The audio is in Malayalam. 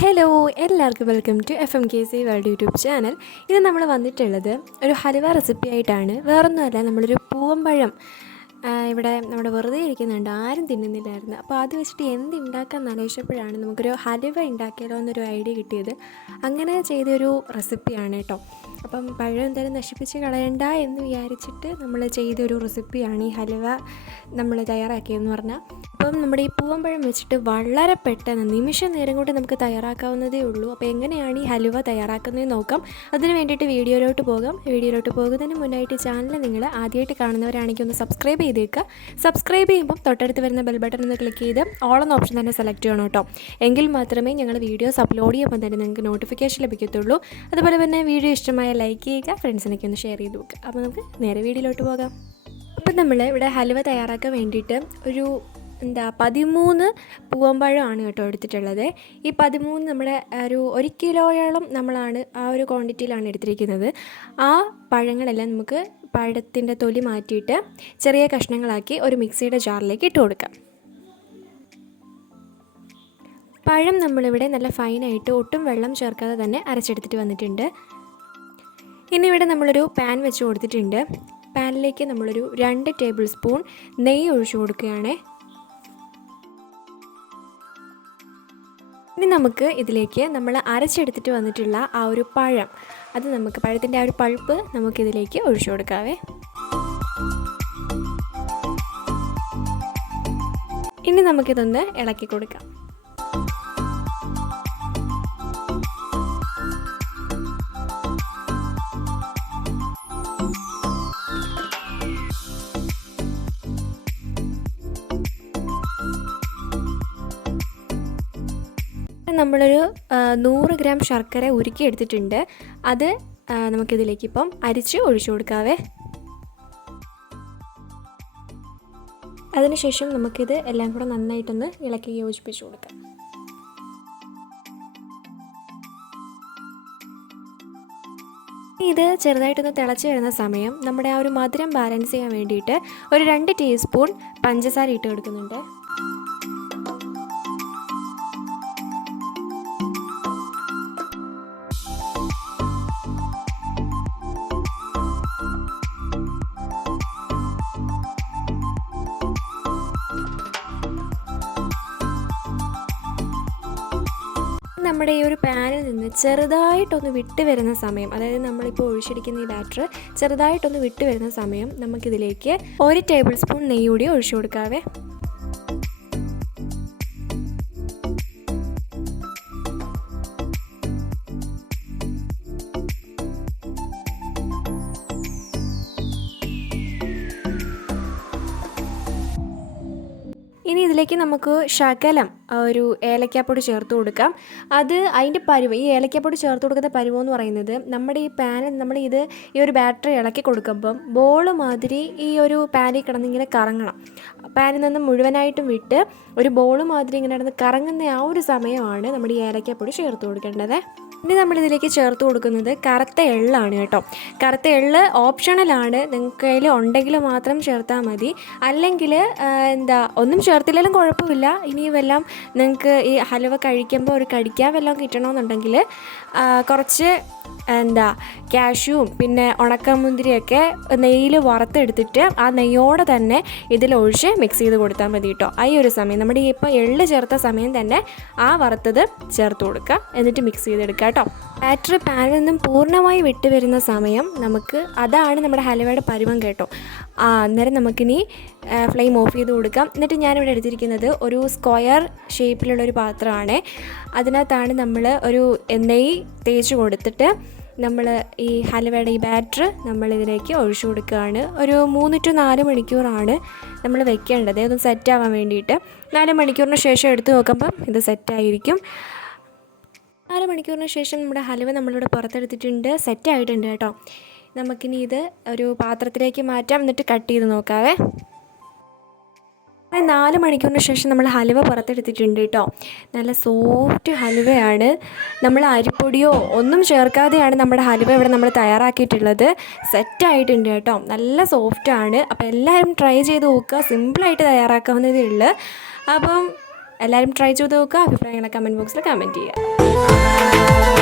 ഹലോ എല്ലാവർക്കും welcome to F M K C world YouTube channel ഇത് നമ്മൾ വന്നിട്ടുള്ളത് ഒരു ഹലുവ റെസിപ്പി ആയിട്ടാണ്. വേറൊന്നുമല്ല നമ്മളൊരു പൂവമ്പഴം ഇവിടെ നമ്മുടെ വെറുതെ ഇരിക്കുന്നുണ്ട്. ആരും തിന്നുന്നില്ലായിരുന്നു. അപ്പോൾ അത് വെച്ചിട്ട് എന്ത് ഉണ്ടാക്കാൻ ആലോചിച്ചപ്പോഴാണ് നമുക്കൊരു ഹലുവ ഉണ്ടാക്കിയാലോ എന്നൊരു ഐഡിയ കിട്ടിയത്. അങ്ങനെ ചെയ്തൊരു റെസിപ്പിയാണ് കേട്ടോ അപ്പം പഴം എന്തായാലും നശിപ്പിച്ച് കളയണ്ട എന്ന് വിചാരിച്ചിട്ട് നമ്മൾ ചെയ്തൊരു റെസിപ്പിയാണ് ഈ ഹലുവ നമ്മൾ തയ്യാറാക്കിയതെന്ന് പറഞ്ഞാൽ. അപ്പം നമ്മുടെ ഈ പൂവമ്പഴം വെച്ചിട്ട് വളരെ പെട്ടെന്ന് നിമിഷ നേരം കൊണ്ട് നമുക്ക് തയ്യാറാക്കാവുന്നതേ ഉള്ളൂ. അപ്പോൾ എങ്ങനെയാണ് ഈ ഹലുവ തയ്യാറാക്കുന്നത് നോക്കാം. അതിന് വേണ്ടിയിട്ട് വീഡിയോയിലോട്ട് പോകാം. വീഡിയോയിലോട്ട് പോകുന്നതിന് മുന്നായിട്ട് ചാനൽ നിങ്ങൾ ആദ്യമായിട്ട് കാണുന്നവരാണെങ്കിൽ ഒന്ന് സബ്സ്ക്രൈബ് ചെയ്തേക്കുക. സബ്സ്ക്രൈബ് ചെയ്യുമ്പോൾ തൊട്ടടുത്ത് വരുന്ന ബെൽ ബട്ടൺ ഒന്ന് ക്ലിക്ക് ചെയ്ത് ഓൾ എന്ന ഓപ്ഷൻ തന്നെ സെലക്ട് ചെയ്യണം കേട്ടോ. എങ്കിൽ മാത്രമേ ഞങ്ങൾ വീഡിയോസ് അപ്ലോഡ് ചെയ്യുമ്പോൾ തന്നെ നിങ്ങൾക്ക് നോട്ടിഫിക്കേഷൻ ലഭിക്കത്തുള്ളൂ. അതുപോലെ തന്നെ വീഡിയോ ഇഷ്ടമായ ലൈക്ക് ചെയ്യുക ഫ്രണ്ട്സിനൊക്കെ ഒന്ന് ഷെയർ ചെയ്ത് നോക്കുക അപ്പോൾ നമുക്ക് നേരെ വീഡിയോയിലോട്ട് പോകാം. അപ്പം നമ്മൾ ഇവിടെ ഹലുവ തയ്യാറാക്കാൻ വേണ്ടിയിട്ട് ഒരു എന്താ പതിമൂന്ന് പൂവമ്പഴമാണ് കേട്ടോ എടുത്തിട്ടുള്ളത്. ഈ പതിമൂന്ന് നമ്മുടെ ഒരു ഒരു കിലോയോളം നമ്മളാണ് ആ ഒരു ക്വാണ്ടിറ്റിയിലാണ് എടുത്തിരിക്കുന്നത്. ആ പഴങ്ങളെല്ലാം നമുക്ക് പഴത്തിന്റെ തൊലി മാറ്റിയിട്ട് ചെറിയ കഷ്ണങ്ങളാക്കി ഒരു മിക്സിയുടെ ജാറിലേക്ക് ഇട്ട് കൊടുക്കാം. പഴം നമ്മളിവിടെ നല്ല ഫൈനായിട്ട് ഒട്ടും വെള്ളം ചേർക്കാതെ തന്നെ അരച്ചെടുത്തിട്ട് വന്നിട്ടുണ്ട്. ഇനി ഇവിടെ നമ്മളൊരു പാൻ വെച്ച് കൊടുത്തിട്ടുണ്ട്. പാനിലേക്ക് നമ്മളൊരു രണ്ട് ടേബിൾ സ്പൂൺ നെയ്യ് ഒഴിച്ചു കൊടുക്കുകയാണ്. ഇനി നമുക്ക് ഇതിലേക്ക് നമ്മൾ അരച്ചെടുത്തിട്ട് വന്നിട്ടുള്ള ആ ഒരു പഴം. അത് നമുക്ക് പഴത്തിന്റെ ആ ഒരു പഴുപ്പ് നമുക്കിതിലേക്ക് ഒഴിച്ചു കൊടുക്കാവേ. ഇനി നമുക്കിതൊന്ന് ഇളക്കി കൊടുക്കാം. നമ്മളൊരു നൂറ് ഗ്രാം ശർക്കര ഉരുക്കി എടുത്തിട്ടുണ്ട് അത് ആ, നമുക്കിതിലേക്ക് ഇപ്പം അരിച്ച് ഒഴിച്ചു കൊടുക്കാവേ. അതിനുശേഷം നമുക്കിത് എല്ലാം കൂടെ നന്നായിട്ടൊന്ന് ഇളക്കി യോജിപ്പിച്ച് കൊടുക്കാം. ഇത് ചെറുതായിട്ടൊന്ന് തിളച്ച് വരുന്ന സമയം നമ്മുടെ ആ ഒരു മധുരം ബാലൻസ് ചെയ്യാൻ വേണ്ടിയിട്ട് ഒരു രണ്ട് ടീസ്പൂൺ പഞ്ചസാര ഇട്ട് കൊടുക്കുന്നുണ്ട്. നമ്മുടെ ഈ ഒരു പാനിൽ നിന്ന് ചെറുതായിട്ടൊന്ന് വിട്ട് വരുന്ന സമയം അതായത് നമ്മളിപ്പോൾ ഒഴിച്ചെടുക്കുന്ന ഈ ബാറ്റർ ചെറുതായിട്ടൊന്ന് വിട്ട് വരുന്ന സമയം നമുക്കിതിലേക്ക് ഒരു ടേബിൾ സ്പൂൺ നെയ്യൂടി ഒഴിച്ചു കൊടുക്കാവേ. ഇനി ഇതിലേക്ക് നമുക്ക് ശകലം ഒരു ഏലക്കാപ്പൊടി ചേർത്ത് കൊടുക്കാം. അത് അതിന്റെ പരുവ് ഈ ഏലക്കാപ്പൊടി ചേർത്ത് കൊടുക്കുന്ന പരുവം എന്ന് പറയുന്നത് നമ്മുടെ ഈ പാനിൽ നമ്മൾ ഇത് ഈ ഒരു ബാറ്ററി ഇളക്കി കൊടുക്കുമ്പം ബോൾ മാതിരി ഈ ഒരു പാനിൽ കിടന്നിങ്ങനെ കറങ്ങണം. പാനിൽ നിന്ന് മുഴുവനായിട്ടും വിട്ട് ഒരു ബോൾ മാതിരി ഇങ്ങനെ കിടന്ന് കറങ്ങുന്ന ആ ഒരു സമയമാണ് നമ്മുടെ ഈ ഏലക്കാപ്പൊടി ചേർത്ത് കൊടുക്കേണ്ടത്. ഇനി നമ്മളിതിലേക്ക് ചേർത്ത് കൊടുക്കുന്നത് കറുത്ത എള്ളാണ് കേട്ടോ. കറുത്ത എള്ള് ഓപ്ഷണലാണ്. നിങ്ങൾക്ക് കയ്യിൽ ഉണ്ടെങ്കിൽ മാത്രം ചേർത്താൽ മതി. അല്ലെങ്കിൽ എന്താ ഒന്നും ചേർത്തില്ലെങ്കിലും കുഴപ്പമില്ല. ഇനി വല്ലതും നിങ്ങൾക്ക് ഈ ഹലുവ കഴിക്കുമ്പോൾ ഒരു കടിക്കാൻ വല്ലതും കിട്ടണമെന്നുണ്ടെങ്കിൽ കുറച്ച് എന്താ കാഷ്യൂവും പിന്നെ ഉണക്കമുന്തിരിയൊക്കെ നെയ്യിൽ വറുത്തെടുത്തിട്ട് ആ നെയ്യോടെ തന്നെ ഇതിലൊഴിച്ച് മിക്സ് ചെയ്ത് കൊടുത്താൽ മതി കേട്ടോ. ആ ഒരു സമയം. നമ്മുടെ ഈ ഇപ്പോൾ എള്ള് ചേർത്ത സമയം തന്നെ ആ വറുത്തത് ചേർത്ത് കൊടുക്കുക. എന്നിട്ട് മിക്സ് ചെയ്തെടുക്കുക. കേട്ടോ. ബാറ്ററി പാനിൽ നിന്നും പൂർണമായി വിട്ടുവരുന്ന സമയം നമുക്ക് അതാണ് നമ്മുടെ ഹലുവയുടെ പരുവം കേട്ടോ. ആ അന്നേരം നമുക്കിനി ഫ്ലെയിം ഓഫ് ചെയ്ത് കൊടുക്കാം. എന്നിട്ട് ഞാനിവിടെ എടുത്തിരിക്കുന്നത് ഒരു സ്ക്വയർ ഷേപ്പിലുള്ളൊരു പാത്രമാണ്. അതിനകത്താണ് നമ്മൾ ഒരു നെയ്യ് തേച്ച് കൊടുത്തിട്ട് നമ്മൾ ഈ ഹലുവയുടെ ഈ ബാറ്റർ നമ്മൾ ഇതിലേക്ക് ഒഴിച്ചു കൊടുക്കുകയാണ്. ഒരു മൂന്ന് ടു നാല് മണിക്കൂറാണ് നമ്മൾ വെക്കേണ്ടത്. ഒന്ന് സെറ്റ് ആവാൻ വേണ്ടിയിട്ട്. നാല് മണിക്കൂറിന് ശേഷം എടുത്ത് നോക്കുമ്പം ഇത് സെറ്റായിരിക്കും നാല് മണിക്കൂറിന് ശേഷം നമ്മുടെ ഹലുവ നമ്മളിവിടെ പുറത്തെടുത്തിട്ടുണ്ട്. സെറ്റ് ആയിട്ടുണ്ട് കേട്ടോ. നമുക്കിനി ഇത് ഒരു പാത്രത്തിലേക്ക് മാറ്റാം. എന്നിട്ട് കട്ട് ചെയ്ത് നോക്കാവേ. നാല് മണിക്കൂറിന് ശേഷം നമ്മൾ ഹലുവ പുറത്തെടുത്തിട്ടുണ്ട് കേട്ടോ. നല്ല സോഫ്റ്റ് ഹലുവയാണ്. നമ്മൾ അരിപ്പൊടിയോ ഒന്നും ചേർക്കാതെയാണ് നമ്മുടെ ഹലുവ ഇവിടെ നമ്മൾ തയ്യാറാക്കിയിട്ടുള്ളത്. സെറ്റായിട്ടുണ്ട് കേട്ടോ. നല്ല സോഫ്റ്റാണ് അപ്പോൾ എല്ലാവരും ട്രൈ ചെയ്ത് നോക്കുക. സിമ്പിളായിട്ട് തയ്യാറാക്കാവുന്നതേ ഉള്ളൂ. അപ്പം എല്ലാവരും ട്രൈ ചെയ്ത് നോക്കുക. അഭിപ്രായങ്ങളെ കമന്റ് ബോക്സിൽ കമന്റ് ചെയ്യുക. Música